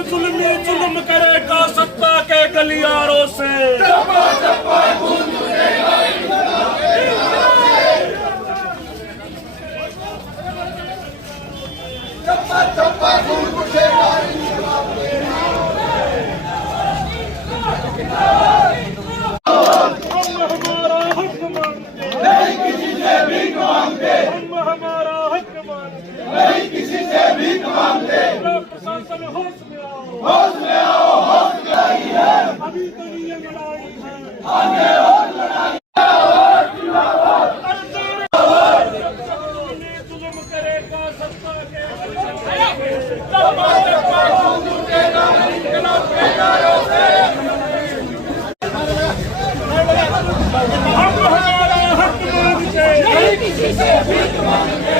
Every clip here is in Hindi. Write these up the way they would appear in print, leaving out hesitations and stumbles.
तब जुल्मी जुल्म करेगा सत्ता के गलियारों से। प्रशासन होश में आओ, होश में आओ, होश में आई है। अभी तो ये लड़ाई है, आगे और लड़ाई जुल्म करेगा सत्ता के हम हमारा हक मांगते नहीं, किसी से भीख मांगते।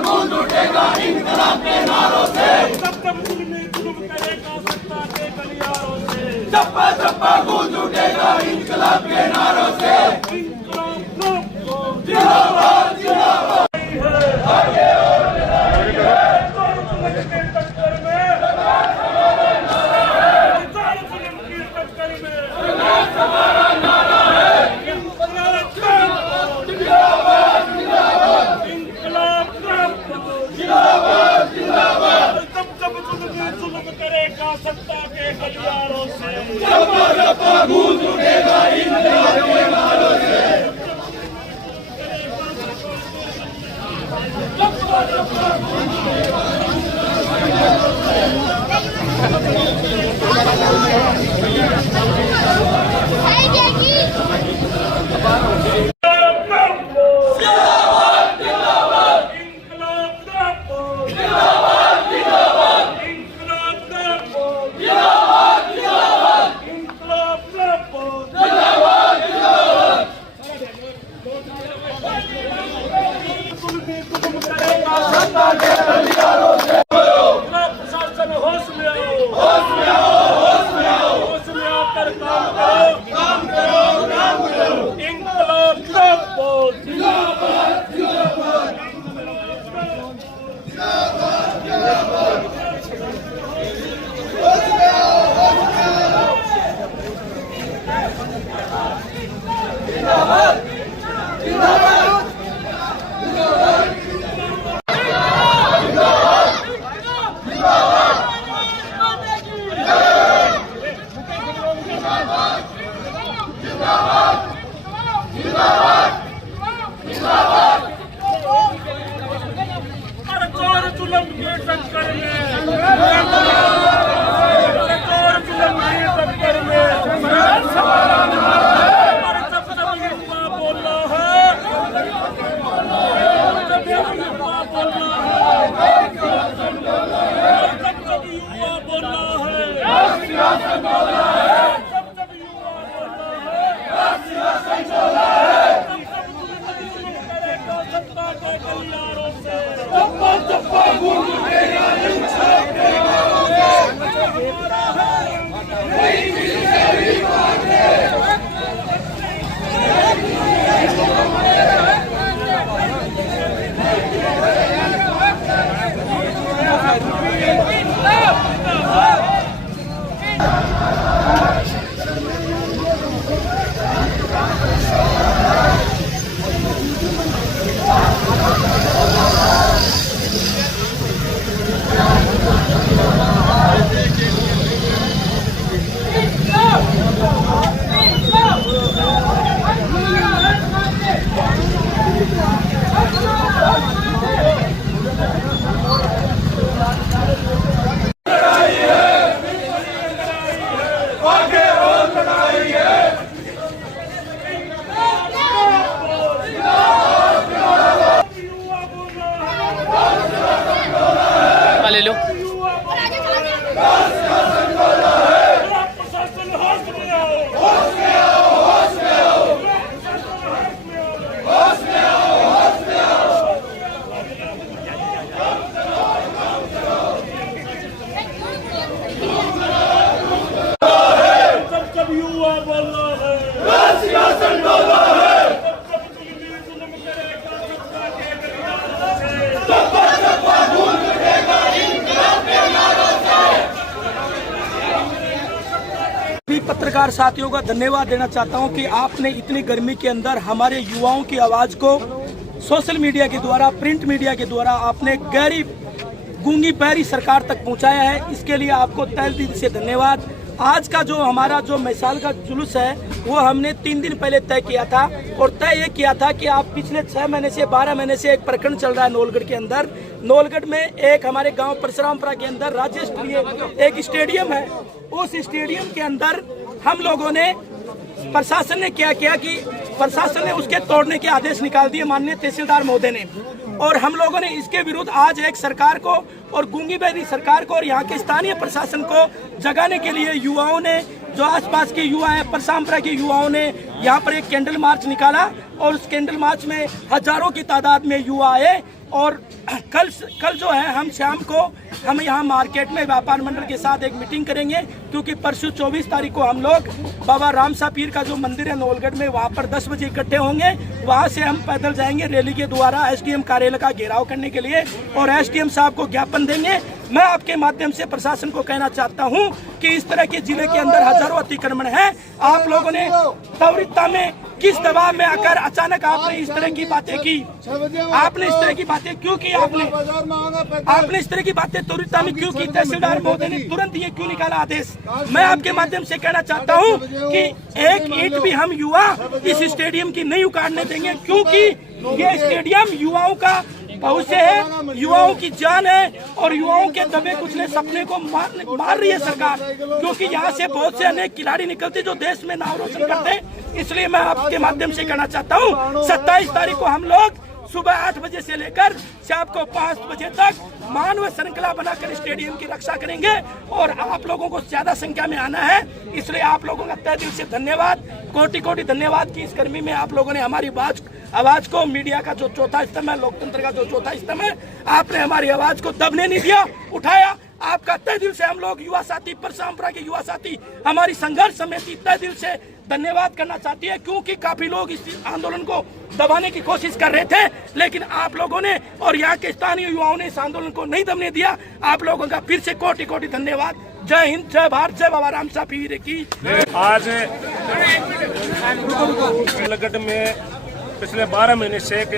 गूंज उठेगा इंकलाब के नारों से, तब तक जुल्मी जुल्म करेगा सत्ता के गलियारों से। चप्पा चप्पा गूंज उठेगा इंकलाब के नारों से। जिंदाबाद जिंदाबाद आगे और लड़ाई है। टक्कर में की टक्कर में हमारा नारा है। इंकलाब जिंदाबाद जिंदाबाद जिंदाबाद जिंदाबाद। तब तब जुल्म करेगा सत्ता के गलियारों से। चप्पा चप्पा गूंज उठेगा इंकलाब के नारों से। चप्पा चप्पा गूंज उठेगा प्रशासन होश में आओ, होश में आओ, होश में आओ, होश में आकर काम करो, काम करो, काम करो। इंकलाब जिंदाबाद जिंदाबाद जिंदाबाद जिंदाबाद जिंदाबाद जनता के गलियारों से चप्पा चप्पा गूंज उठेगा इंसाफ के नारों से। वही जिससे भी मांगे ले लो। प्रशासन होश में आओ, होश में आओ, होश में आओ, होश में आओ, होश में आओ। जब युवा बोलना है, सियासत डोला है, जब जुल्म करेगा सत्ता के गलियारों से चप्पा चप्पा गूंज उठेगा इंसाफ के नारों से। सभी पत्रकार साथियों का धन्यवाद देना चाहता हूं कि आपने इतनी गर्मी के अंदर हमारे युवाओं की आवाज को सोशल मीडिया के द्वारा, प्रिंट मीडिया के द्वारा आपने गहरी गूंगी बहरी सरकार तक पहुंचाया है। इसके लिए आपको तहे दिल से धन्यवाद। आज का जो हमारा जो मिसाल का जुलूस है वो हमने 3 दिन पहले तय किया था और तय ये किया था कि आप पिछले 6 महीने से 12 महीने से एक प्रकरण चल रहा है नौलगढ़ के अंदर। नौलगढ़ में एक हमारे गांव परशुरामपुरा के अंदर राज्य स्तरीय एक स्टेडियम है। उस स्टेडियम के अंदर हम लोगों ने, प्रशासन ने क्या किया कि प्रशासन ने उसके तोड़ने के आदेश निकाल दिए माननीय तहसीलदार महोदय ने, और हम लोगों ने इसके विरुद्ध आज एक सरकार को और गूंगी बहरी सरकार को और यहाँ के स्थानीय प्रशासन को जगाने के लिए युवाओं ने, जो आसपास के युवा हैं, परशुरामपुरा के युवाओं ने यहाँ पर एक कैंडल मार्च निकाला और उस कैंडल मार्च में हजारों की तादाद में युवा आए। और कल जो है हम शाम को हम यहाँ मार्केट में व्यापार मंडल के साथ एक मीटिंग करेंगे, क्योंकि परसों 24 तारीख को हम लोग बाबा रामसा पीर का जो मंदिर है नौलगढ़ में, वहाँ पर 10 बजे इकट्ठे होंगे। वहाँ से हम पैदल जाएंगे रैली के द्वारा एसडीएम कार्यालय का घेराव करने के लिए और एसडीएम साहब को ज्ञापन देंगे। मैं आपके माध्यम से प्रशासन को कहना चाहता हूँ कि इस तरह के जिले के अंदर हजारों अतिक्रमण है। आप लोगों ने त्वरितता में किस दबाव में आकर अचानक आपने इस तरह की बातें की, आपने इस तरह की बातें क्यों की, आपने इस तरह की बातें त्वरितता में क्यों की? तहसीलदार महोदय ने तुरंत ये क्यों निकाला आदेश? मैं आपके माध्यम से कहना चाहता हूँ कि एक ईंट भी हम युवा इस स्टेडियम की नहीं उखाड़ने देंगे, क्योंकि ये स्टेडियम युवाओं का भविष्य है, युवाओं की जान है और युवाओं के दबे कुचले सपने को मार रही है सरकार, क्योंकि यहाँ से बहुत से अनेक खिलाड़ी निकलते जो देश में नाम रोशन करते हैं। इसलिए मैं आपके माध्यम से कहना चाहता हूँ 27 तारीख को हम लोग सुबह 8 बजे से लेकर शाम को 5 बजे तक मानव श्रृंखला बनाकर स्टेडियम की रक्षा करेंगे और आप लोगों को ज्यादा संख्या में आना है। इसलिए आप लोगों का तहे दिल से धन्यवाद, कोटि कोटि धन्यवाद कि इस गर्मी में आप लोगों ने हमारी आवाज को, मीडिया का जो चौथा स्तंभ है, लोकतंत्र का जो चौथा स्तंभ है, आपने हमारी आवाज को दबने नहीं दिया, उठाया। आपका तहे दिल से हम लोग युवा साथी, परशुरामपुरा के युवा साथी, हमारी संघर्ष समिति तहे दिल से धन्यवाद करना चाहती है, क्योंकि काफी लोग इस आंदोलन को दबाने की कोशिश कर रहे थे, लेकिन आप लोगों ने और यहाँ के स्थानीय युवाओं ने इस आंदोलन को नहीं दबने दिया। आप लोगों का फिर से कोटि कोटि धन्यवाद। जय हिंद, जय भारत, जय बाबा रामसा पीर की। आज नौलगढ़ में पिछले 12 महीने से एक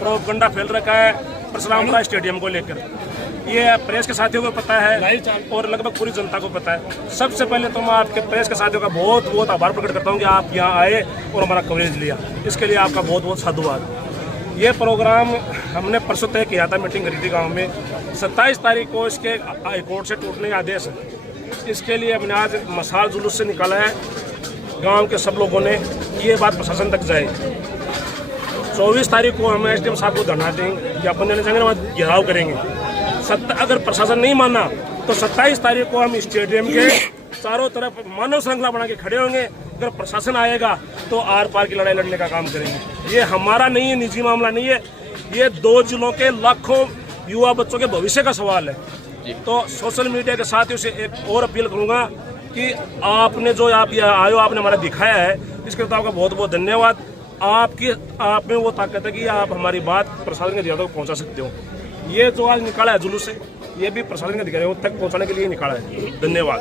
प्रोपगंडा फैल रखा है परशुरामपुरा स्टेडियम को लेकर। ये प्रेस के साथियों को पता है और लगभग पूरी जनता को पता है। सबसे पहले तो मैं आपके प्रेस के साथियों का बहुत बहुत आभार प्रकट करता हूँ कि आप यहाँ आए और हमारा कवरेज लिया, इसके लिए आपका बहुत बहुत साधुवाद। ये प्रोग्राम हमने परसों तय किया था, मीटिंग करी थी गाँव में। 27 तारीख को इसके हाईकोर्ट से टूटने का आदेश है, इसके लिए हमने आज मसाल जुलूस से निकाला है। गाँव के सब लोगों ने ये बात प्रशासन तक जाए। 24 तारीख को हम एसडीएम साहब को धरना देंगे, ज्ञापन देने जाएंगे, वहाँ घेराव करेंगे। अगर प्रशासन नहीं माना तो 27 तारीख को हम स्टेडियम के चारों तरफ मानव श्रृंखला बना के खड़े होंगे। अगर प्रशासन आएगा तो आर पार की लड़ाई लड़ने का काम करेंगे। ये हमारा नहीं है, निजी मामला नहीं है, ये 2 जिलों के लाखों युवा बच्चों के भविष्य का सवाल है। तो सोशल मीडिया के साथियों से एक और अपील करूंगा कि आपने जो आप ये आयो आपने हमारा दिखाया है, इसके लिए आपका बहुत बहुत धन्यवाद। आप में वो ताकत है कि आप हमारी बात प्रशासन के अधिकारियों तक पहुंचा सकते हो। ये जो आज निकाला है जुलूस से, ये भी प्रशासन के अधिकारियों तक पहुंचाने के लिए निकाला है। धन्यवाद।